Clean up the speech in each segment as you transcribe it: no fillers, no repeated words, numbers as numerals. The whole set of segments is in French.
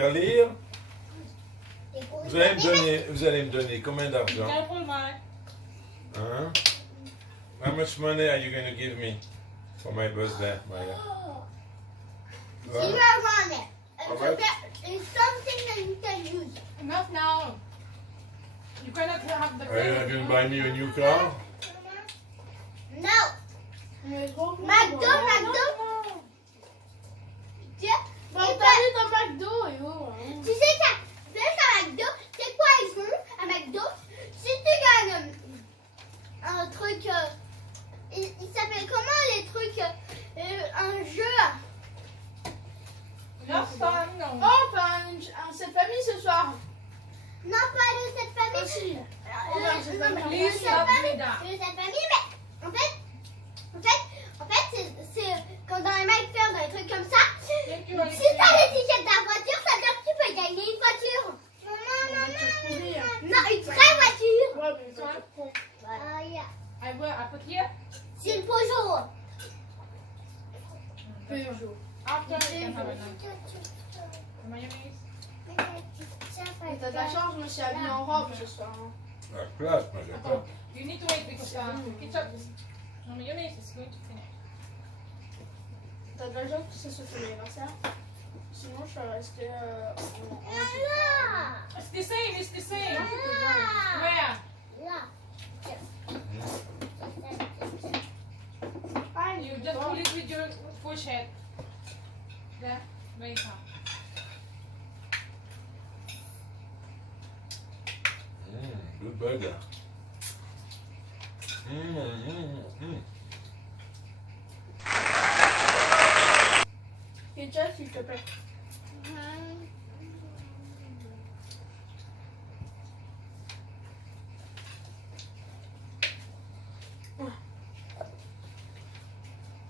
écrire lire. Vous allez me donner combien d'argent? Hein? How much money are you going to give me for my birthday, Maya? Zero money. It's something that you can use. Not now. You cannot have the Are you going to buy me a new car? No. McDo. Tiens, tu sais qu'à McDo, c'est quoi il veut à McDo? Si tu gagnes un truc, il s'appelle comment les trucs, un jeu. Non, pas, non. Oh, enfin, cette famille ce soir. Non, pas de cette famille. Aussi. Cette famille, mais en fait, c'est quand dans les mecs font des trucs comme ça. Si t'as l'étiquette de la voiture, ça veut dire que tu peux gagner une voiture. Non, une vraie voiture. Ouais, mais ça. C'est une Peugeot. Peugeot. After you can have it. Mayonnaise. T'as de la chance, je me suis habillée en robe ce soir. La classe, moi j'ai pas. You need to wait because ketchup is mayonnaise is going to finish. T'as de la chance que c'est ce fait l'anniversaire. Sinon, je serais restée It's the same. It's the same. Ah. Where? You just pull it with your push head. There. Very fast. Good burger. Ketchup, s'il te plaît.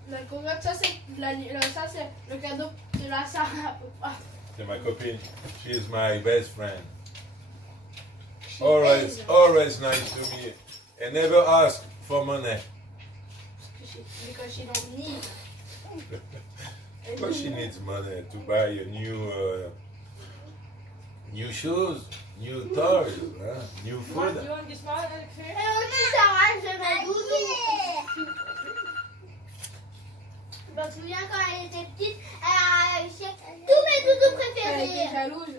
La cocotte, ça c'est le cadeau de la Sarah. C'est ma copine. She is my best friend. Always nice to me. And never ask for money. Because she don't need. But she needs money to buy a new shoes, new toys, new food. You want this one, Alexei? Et aussi, ça reste de ma doudou. Je me souviens quand elle était petite, elle a acheté tous mes doudous Elle était préférés. jalouse.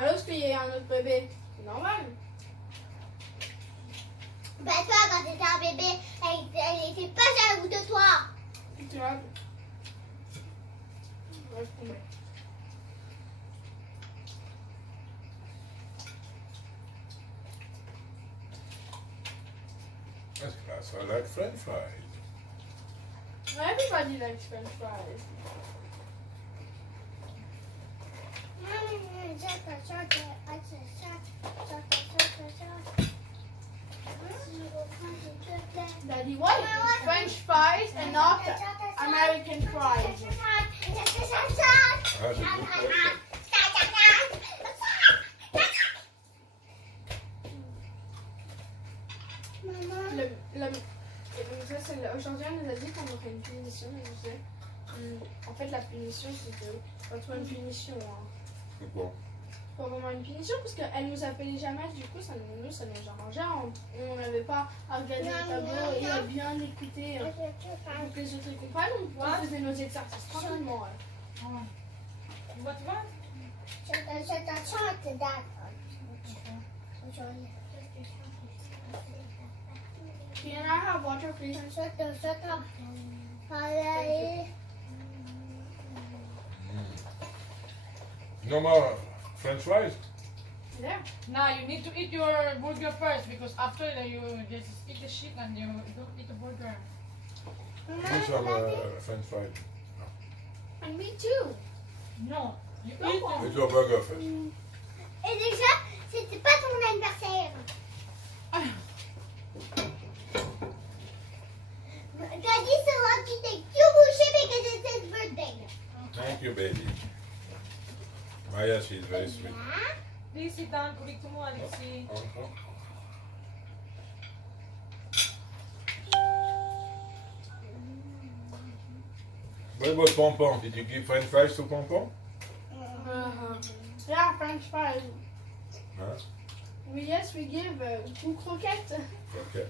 Jalouse qu'il y ait un autre bébé. C'est normal. Bah toi, quand t'étais un bébé, elle était pas jalouse de toi. Tu vois. Ouais, je comprends. That's class. I like French fries. Everybody likes French fries. Daddy, why French fries and not American fries? That's a good question. Aujourd'hui, on nous a dit qu'on aurait une punition, mais je sais. En fait, la punition, c'était pas trop une punition. Hein. C'est bon. Pas vraiment une punition, parce qu'elle nous appelait jamais, du coup, ça nous arrangeait. On n'avait pas à regarder le tableau et à bien écouter pour que les autres comprennent. On faisait nos exercices tranquillement. What? Can I have water, please? No more French fries? Yeah. Now you need to eat your burger first because after you just eat the shit and you don't eat the burger. Need some French fries. And me too. No, you eat them. Eat your burger first. Et déjà, c'était pas ton anniversaire. Daddy said want to take two bullshit because it's his birthday. Thank you, baby. Maya, she's very sweet. Please sit down, correcto mo, Alexei. What about Pompon? Did you give French fries to Pompon? French fries. Hein? Yes, we give two croquettes. Ok.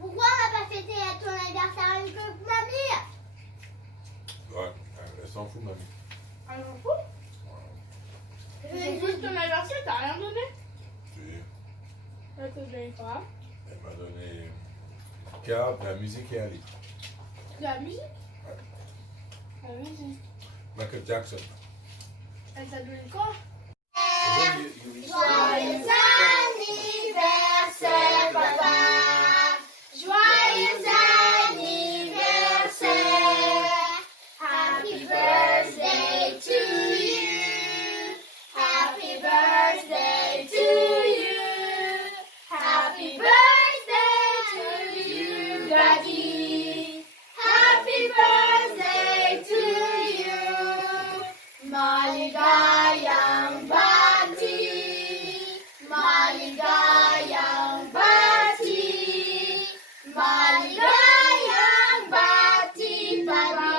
Pourquoi on n'a pas fêté ton anniversaire avec mamie? Ouais, elle s'en fout, mamie. Elle s'en fout. Juste ton anniversaire, t'as rien donné? Si, Elle te donne quoi? elle m'a donné une carte, la musique et un livre. De la musique? La musique. Michael Jackson. Elle t'a donné quoi? Joyeux anniversaire, papa. Joyeux anniversaire. Happy birthday to you. Happy birthday to you. Happy birthday to you, Daddy. Happy birthday to you. Maligayang bati. Maligayang bati. Maligayang bati, Papa.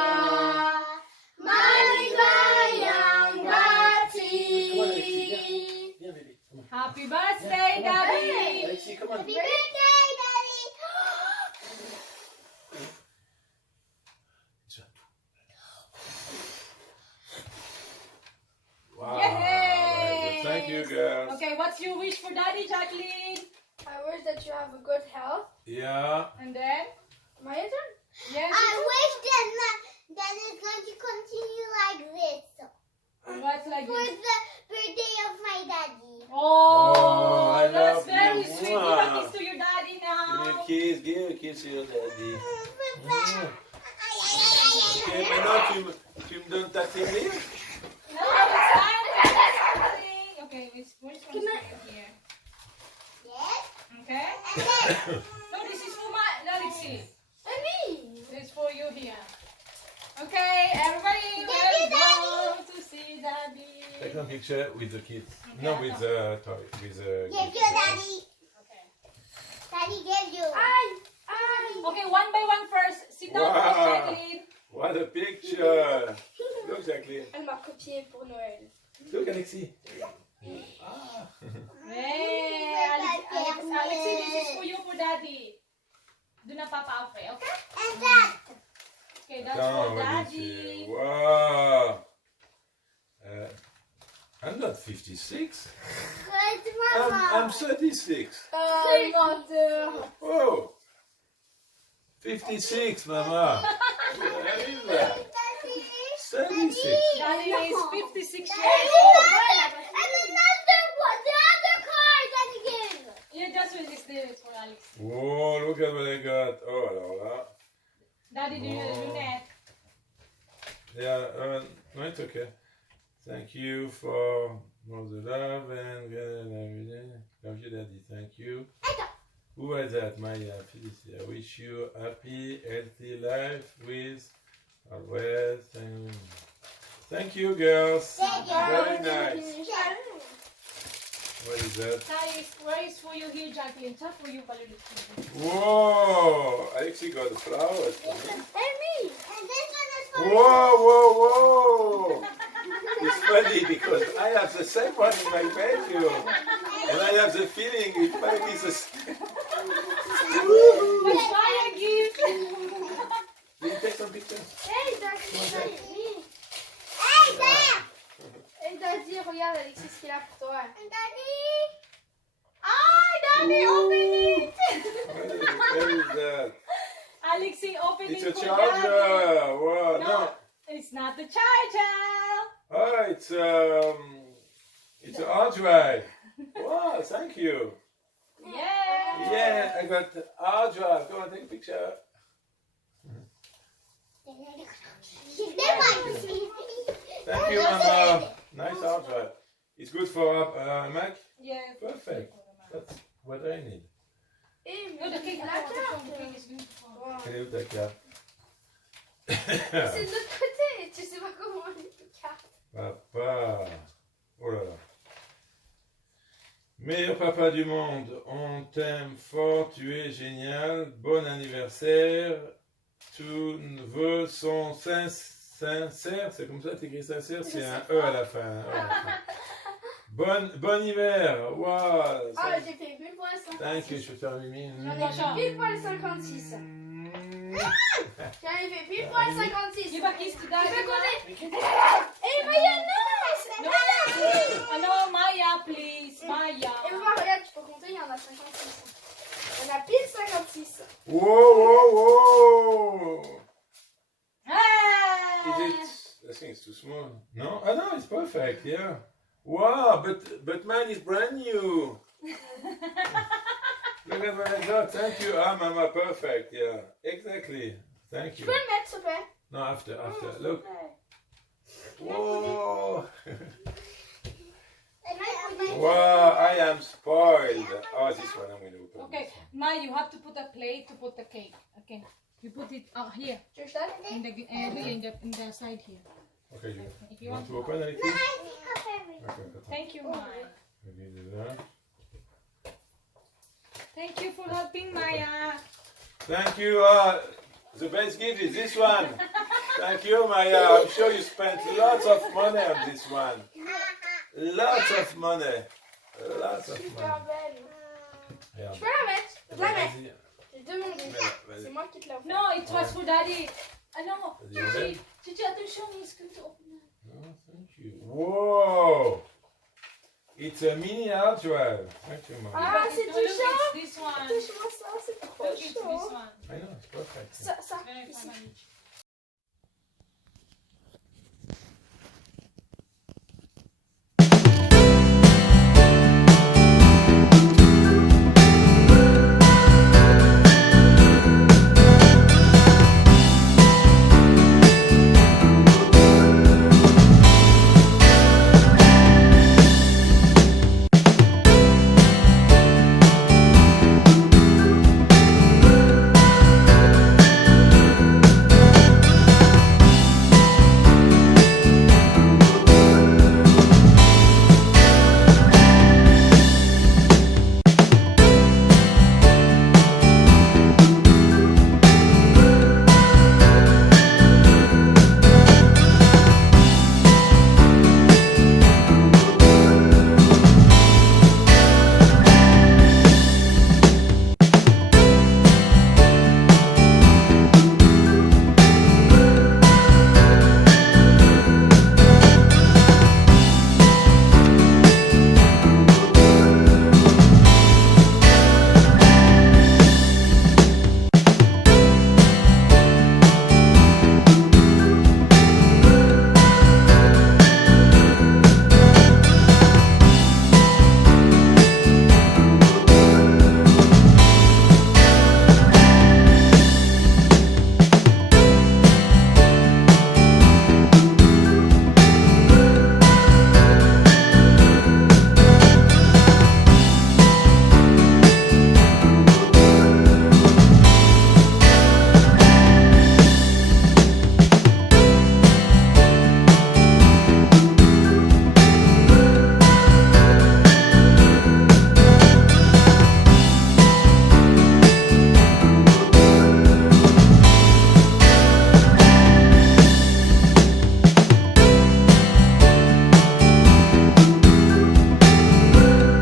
Maligayang bati. Happy birthday, Daddy! Alexis, come on. Happy birthday, Daddy. Wow. Yay! Very good. Thank you, girls. Okay, what's your wish for Daddy, Jacqueline? I wish that you have a good health. Yeah. And then? My turn? Yes. I wish that it's going to continue like this What's like for this? the birthday of my daddy. Oh, I that's love very you. sweet. Give a kiss to your daddy now. Give a kiss to your daddy. Ok, maintenant tu me donnes ta télé. No, it's time for something. Okay, where's one here? Yes. Okay. And then, No, this is for my Alexi. And me! This is for you here. Okay, everybody, Thank you, let's go to see Daddy. Take a picture with the kids. Okay, No, with the toy. With the give you, Daddy. Okay. Daddy gave you. Okay, one by one first. Sit down first, Wow. Jacqueline. What a picture. Look, Jacqueline. Elle m'a copié pour Noël. Look, Alexis. Ah. Hey, Alexi, this is for you, for Daddy. Do not papa away, okay? And that. Okay, that's Attends, for what did Daddy. you- Wow. I'm not 56. Good, Mama. I'm 36. Menteur. Oh. 56, Mama. Where is that? Daddy. 36. Daddy is 56 Daddy. years old. And another one. The other card Daddy gave. Yeah, that's what is there for Alex. Oh, look at what I got. Oh, alors là. Daddy, do your Oh. lunette. Yeah, no, it's okay. Thank you for all the love and love you, Daddy. Thank you. Who was that? Maya, Felicity. I wish you happy, healthy life with always. Thank you, girls. Thank you. Very nice. What is that? Where is for you here, Jacqueline? It's for you, Valerie. Whoa! Alexi got the flowers for me. And me! And this one is for Whoa, whoa, whoa! It's funny because I have the same one in my bedroom. And I have the feeling it might be the same. That's why I give. Will you take some pictures? Hey, Daddy! Hey, there. Hey, Daddy, regarde Alexis ce qu'il a pour toi. Daddy. Daddy, open it! Where is that? Alexi, open It's it a for charger! Daddy. Wow, No, no. it's not the charger. Oh, it's a hard drive. Wow, thank you. Yeah. Yeah, I got the hard drive. Go on, take a picture. Thank you, Mama. Nice hard drive. It's good for Mac? Yeah. Perfect. That's what I need. Hey, No, mais the cake, la the carte! cake is beautiful. Wow. Quelle est ta carte? C'est de l'autre côté, tu sais pas comment on est les cartes. Papa. Oh là là. Meilleur papa du monde, on t'aime fort, tu es génial. Bon anniversaire. Tous vœux sont Sincère, c'est comme ça, t'écris sincère, c'est un E à la fin. Un E à la fin. Bon hiver. Wow. Ah, j'ai fait pile poil 56. Thank you, je peux faire Mimi. J'en ai fait pile poil 56. J'en ai fait pile poil 56. Give a kiss to Daddy. Tu peux compter? Hey, Maya, no! No! Oh, no, Maya, please. Maya. Et voir, regarde, tu peux compter, il y en a 56. On a pile 56. Whoa, whoa, whoa. Ah! Is it? I think it's too small. No? Oh no, it's perfect. Yeah. Wow, but mine is brand new. Look at what I got. Thank you. Ah, Mama, perfect. Yeah, exactly. Thank Tu you. peux le mettre, s'il te plaît? No, after. Look. Whoa. Wow, I am spoiled. Oh, this one I'm going to open. Okay, Maya, you have to put a plate to put the cake. Okay, you put it here Tu veux que je t'aide? in the side here. Okay, you If you want want to open anything? I Okay, Thank you, Maya. maybe do that. Thank you for helping, Maya. Thank you. The best gift is this one. Thank you, Maya. I'm sure you spent lots of money on this one. Lots of money. Lots of Super money. belle. Yeah. Je peux la mettre? Je peux la mettre. Vas-y. J'ai demandé. Vas-y. C'est moi qui te l'ai offert. No, it was for Daddy. No, Vas-y, Gigi, attention, he's going to open it. No, thank you. Whoa! It's a mini hard drive. Thank you, Mama. Ah, But c'est look, tout it's ça? this one. Touche-moi ça, c'est trop Look, it's this chaud. one. I know, it's perfect. Ça, Very ici. fun.